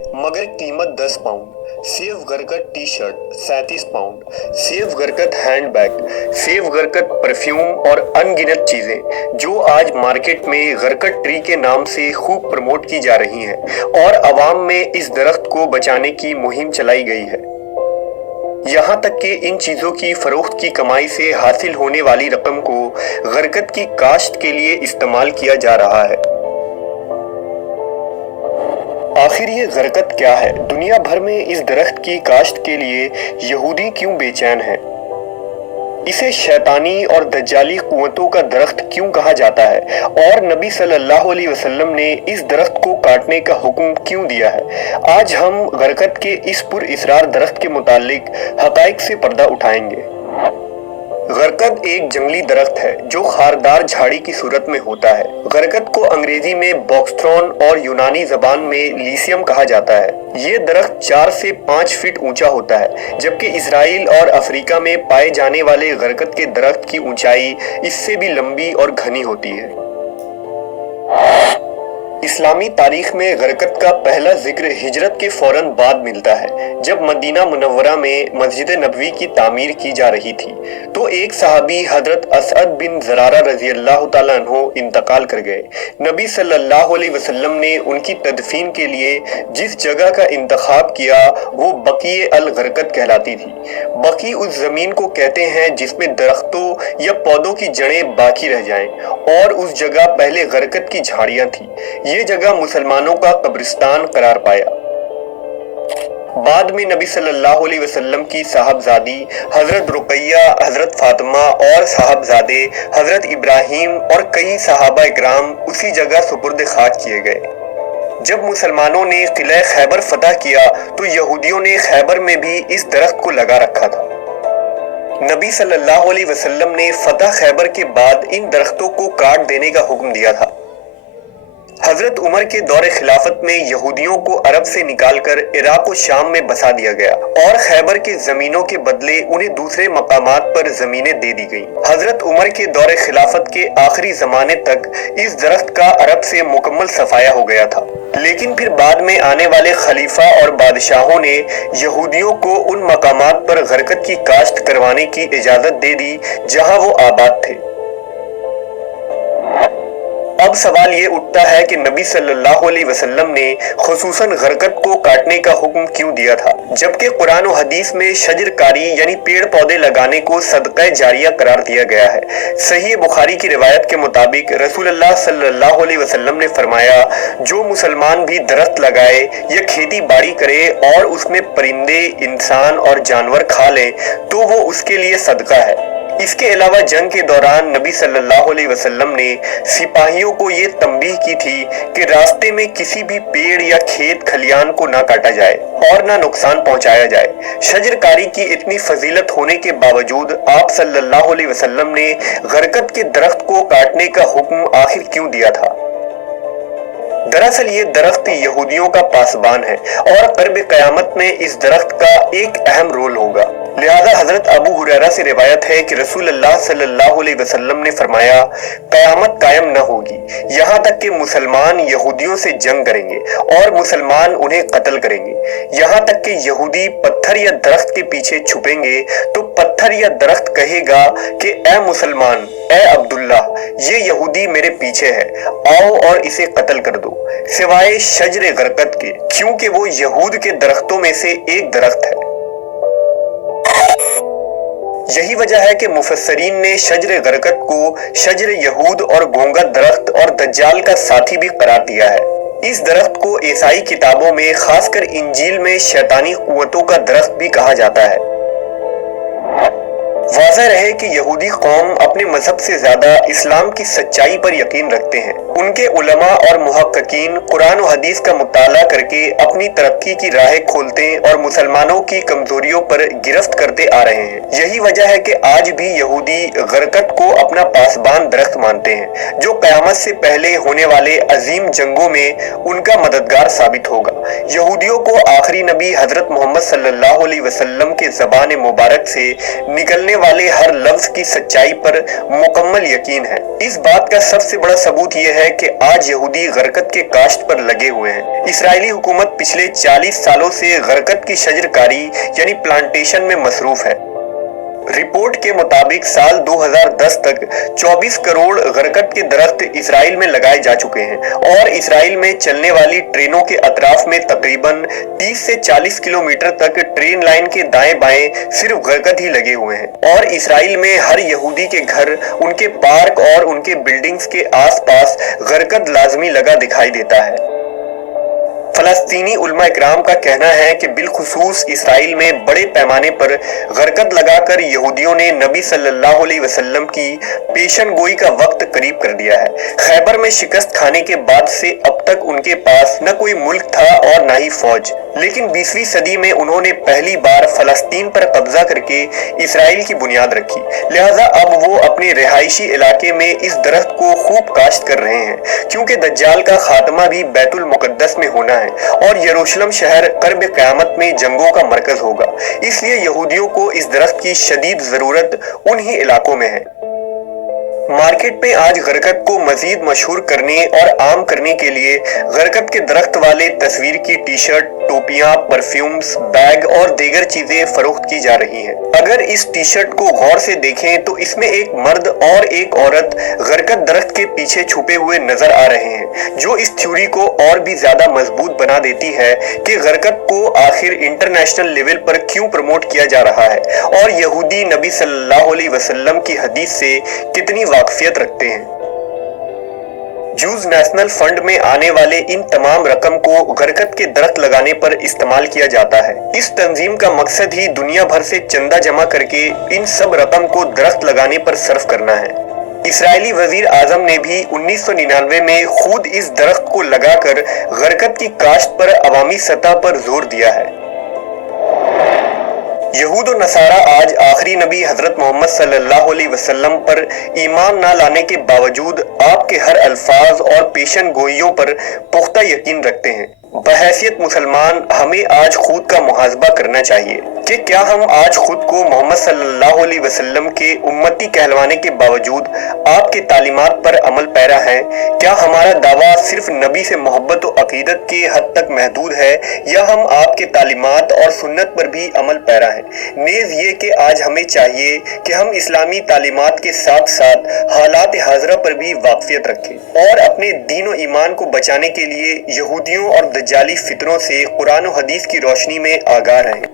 मगर कीमत 10 pound. Save गरकट टी शर्ट 37 पाउंड। सेव गरकत हैंडबैग, सेव गरकत परफ्यूम और अनगिनत चीजें जो आज मार्केट में गरकट ट्री के नाम से खूब प्रमोट की जा रही हैं और अवाम में इस दरख्त को बचाने की मुहिम चलाई गई है। यहाँ तक कि इन चीजों की फरोख्त की कमाई से हासिल होने वाली रकम को गरकत की काश्त के लिए इस्तेमाल किया जा रहा है। आखिर ये गरकत क्या है? दुनिया भर में इस दरख्त की काश्त के लिए यहूदी क्यों बेचैन हैं? इसे शैतानी और दज्जाली कुव्वतों का दरख्त क्यों कहा जाता है? और नबी सल्लल्लाहु अलैहि वसल्लम ने इस दरख्त को काटने का हुक्म क्यों दिया है? आज हम गरकत के इस पुरइसरार दरख्त के मुतालिक हकाइक से पर्दा उठाएंगे। गरकत एक जंगली दरख्त है जो खारदार झाड़ी की सूरत में होता है। गरकत को अंग्रेजी में बॉक्सथ्रॉन और यूनानी जबान में लीसियम कहा जाता है। ये दरख्त 4 से 5 फीट ऊंचा होता है, जबकि इसराइल और अफ्रीका में पाए जाने वाले गरकत के दरख्त की ऊंचाई इससे भी लंबी और घनी होती है। इस्लामी तारीख में गरकत का पहला जिक्र हिजरत के फौरन बाद मिलता है, जब मदीना मुनव्वरा में मस्जिद नबवी की तामीर की जा रही थी तो एक सहाबी हजरत असअद बिन ज़रारा रज़ी अल्लाह तआला अन्हु इंतकाल कर गए। नबी सल्लल्लाहु अलैहि वसल्लम ने उनकी तदफीन के लिए जिस जगह का इंतखाब किया वो बकी अल गरकत कहलाती थी। बकी उस जमीन को कहते हैं जिसमें दरख्तों या पौधों की जड़ें बाकी रह जाएं, और उस जगह पहले गरकत की झाड़ियां थी। ये जगह मुसलमानों का कब्रिस्तान करार पाया। बाद में नबी सल्लल्लाहु अलैहि वसल्लम की साहबजादी हजरत रुकैया, हजरत फातिमा और साहबजादे हजरत इब्राहिम और कई सहाबा इकराम उसी जगह सुपुर्द खाक किए गए। जब मुसलमानों ने किला खैबर फतह किया तो यहूदियों ने खैबर में भी इस दरख्त को लगा रखा था। नबी सल्लल्लाहु अलैहि वसल्लम ने फतह खैबर के बाद इन दरख्तों को काट देने का हुक्म दिया था। हजरत उमर के दौरे खिलाफत में यहूदियों को अरब से निकालकर इराक और शाम में बसा दिया गया और खैबर के जमीनों के बदले उन्हें दूसरे मकामात पर जमीनें दे दी गईं। हजरत उमर के दौरे खिलाफत के आखिरी जमाने तक इस दरख्त का अरब से मुकम्मल सफाया हो गया था, लेकिन फिर बाद में आने वाले खलीफा और बादशाहों ने यहूदियों को उन मकामात पर गरकत की काश्त करवाने की इजाजत दे दी जहां वो आबाद थे। अब सवाल ये उठता है कि नबी सल्लल्लाहु अलैहि वसल्लम ने खुसूसन गरकत को काटने का हुक्म क्यों दिया था, जबकि कुरान और हदीस में शजरकारी यानी पेड़ पौधे लगाने को सदका जारिया करार दिया गया है। सही बुखारी की रिवायत के मुताबिक रसूलुल्लाह सल्लल्लाहु अलैहि वसल्लम ने फरमाया, जो मुसलमान भी दरख्त लगाए या खेती बाड़ी करे और उसमें परिंदे, इंसान और जानवर खा लें तो वो उसके लिए सदका है। इसके अलावा जंग के दौरान नबी सल्लल्लाहु अलैहि वसल्लम ने सिपाहियों को ये तंबीह की थी कि रास्ते में किसी भी पेड़ या खेत खलियान को ना काटा जाए और ना नुकसान पहुंचाया जाए। शजरकारी की इतनी फजीलत होने के बावजूद आप सल्लल्लाहु अलैहि वसल्लम ने गरकत के दरख्त को काटने का हुक्म आखिर क्यों दिया था? दरअसल ये दरख्त यहूदियों का पासबान है और क़र्ब क़यामत में इस दरख्त का एक अहम रोल होगा। लिहाजा हजरत अबू हुरैरा से रिवायत है कि रसूलुल्लाह सल्लल्लाहु अलैहि वसल्लम ने फरमाया, क़यामत कायम न होगी यहाँ तक कि मुसलमान यहूदियों से जंग करेंगे और मुसलमान उन्हें कत्ल करेंगे। यहाँ तक कि यहूदी पत्थर या दरख्त के पीछे छुपेंगे तो पत्थर या दरख्त कहेगा कि ए मुसलमान, ए अब्दुल्ला, ये यहूदी मेरे पीछे है, आओ और इसे कत्ल कर दो, सिवाय शजर गरकत के, क्योंकि वो यहूद के दरख्तों में से एक दरख्त है। यही वजह है कि मुफस्सरीन ने शजर गरकत को शजर यहूद और घोंगा दरख्त और दज्जाल का साथी भी करार दिया है। इस दरख्त को ईसाई किताबों में खासकर इंजील में शैतानी कुव्वतों का दरख्त भी कहा जाता है। वाज़ह रहे कि यहूदी कौम अपने मजहब से ज्यादा इस्लाम की सच्चाई पर यकीन रखते हैं। उनके उलमा और मुहक्किकीन कुरान और हदीस का मुताला करके अपनी तरक्की की राहें खोलते और मुसलमानों की कमजोरियों पर गिरफ्त करते आ रहे हैं। यही वजह है कि आज भी यहूदी गरकत को अपना पासबान दरख्त मानते हैं, जो क़यामत से पहले होने वाले अजीम जंगों में उनका मददगार साबित होगा। यहूदियों को आखिरी नबी हजरत मोहम्मद सल्लल्लाहु अलैहि वसल्लम के ज़बान मुबारक से निकलने والے ہر لفظ کی سچائی پر مکمل یقین ہے۔ اس بات کا سب سے بڑا ثبوت یہ ہے کہ آج یہودی غرقت کے کاشت پر لگے ہوئے ہیں۔ اسرائیلی حکومت پچھلے 40 سالوں سے غرقت کی شجر کاری یعنی پلانٹیشن میں مصروف ہے۔ رپورٹ کے مطابق سال 2010 تک 24 کروڑ غرقت کے درخت اسرائیل میں لگائے جا چکے ہیں اور اسرائیل میں چلنے والی ٹرینوں کے اطراف میں تقریباً 30 سے 40 کلومیٹر تک ٹرین لائن کے دائیں بائیں صرف غرقت ہی لگے ہوئے ہیں، اور اسرائیل میں ہر یہودی کے گھر، ان کے پارک اور ان کے بلڈنگز کے آس پاس غرقت لازمی لگا دکھائی دیتا ہے۔ فلسطینی علماء اکرام کا کہنا ہے کہ بالخصوص اسرائیل میں بڑے پیمانے پر غرقت لگا کر یہودیوں نے نبی صلی اللہ علیہ وسلم کی پیشن گوئی کا وقت قریب کر دیا ہے۔ خیبر میں شکست کھانے کے بعد سے اب تک ان کے پاس نہ کوئی ملک تھا اور نہ ہی فوج، لیکن 20ویں صدی میں انہوں نے پہلی بار فلسطین پر قبضہ کر کے اسرائیل کی بنیاد رکھی، لہٰذا اب وہ اپنے رہائشی علاقے میں اس درخت کو خوب کاشت کر رہے ہیں، کیونکہ دجال کا خاتمہ بھی بیت المقدس میں ہونا ہے اور یروشلم شہر قرب قیامت میں جنگوں کا مرکز ہوگا، اس لیے یہودیوں کو اس درخت کی شدید ضرورت انہی علاقوں میں ہے۔ مارکیٹ میں آج غرقت کو مزید مشہور کرنے اور عام کرنے کے لیے غرقت کے درخت والے تصویر کی ٹی شرٹ، ٹوپیاں، پرفیومز، بیگ اور دیگر چیزیں فروخت کی جا رہی ہیں۔ اگر اس ٹی شرٹ کو غور سے دیکھیں تو اس میں ایک مرد اور ایک عورت غرقت درخت کے پیچھے چھپے ہوئے نظر آ رہے ہیں، جو اس تھیوری کو اور بھی زیادہ مضبوط بنا دیتی ہے کہ غرقت کو آخر انٹرنیشنل لیول پر کیوں پروموٹ کیا جا رہا ہے اور یہودی نبی صلی اللہ علیہ وسلم کی حدیث سے کتنی واقفیت رکھتے ہیں۔ جوز نیشنل فنڈ میں آنے والے ان تمام رقم کو غرقت کے درخت لگانے پر استعمال کیا جاتا ہے۔ اس تنظیم کا مقصد ہی دنیا بھر سے چندہ جمع کر کے ان سب رقم کو درخت لگانے پر صرف کرنا ہے۔ اسرائیلی وزیر اعظم نے بھی 1999 میں خود اس درخت کو لگا کر غرقت کی کاشت پر عوامی سطح پر زور دیا ہے۔ یہود و نصارہ آج آخری نبی حضرت محمد صلی اللہ علیہ وسلم پر ایمان نہ لانے کے باوجود آپ کے ہر الفاظ اور پیشن گوئیوں پر پختہ یقین رکھتے ہیں۔ بحیثیت مسلمان ہمیں آج خود کا محاسبہ کرنا چاہیے کہ کیا ہم آج خود کو محمد صلی اللہ علیہ وسلم کے امتی کہلوانے کے باوجود آپ کے تعلیمات پر عمل پیرا ہیں؟ کیا ہمارا دعویٰ صرف نبی سے محبت و عقیدت کے حد تک محدود ہے یا ہم آپ کے تعلیمات اور سنت پر بھی عمل پیرا ہیں؟ نیز یہ کہ آج ہمیں چاہیے کہ ہم اسلامی تعلیمات کے ساتھ ساتھ حالات حاضرہ پر بھی واقفیت رکھیں اور اپنے دین و ایمان کو بچانے کے لیے یہودیوں اور دجالی فطروں سے قرآن و حدیث کی روشنی میں آگاہ رہیں۔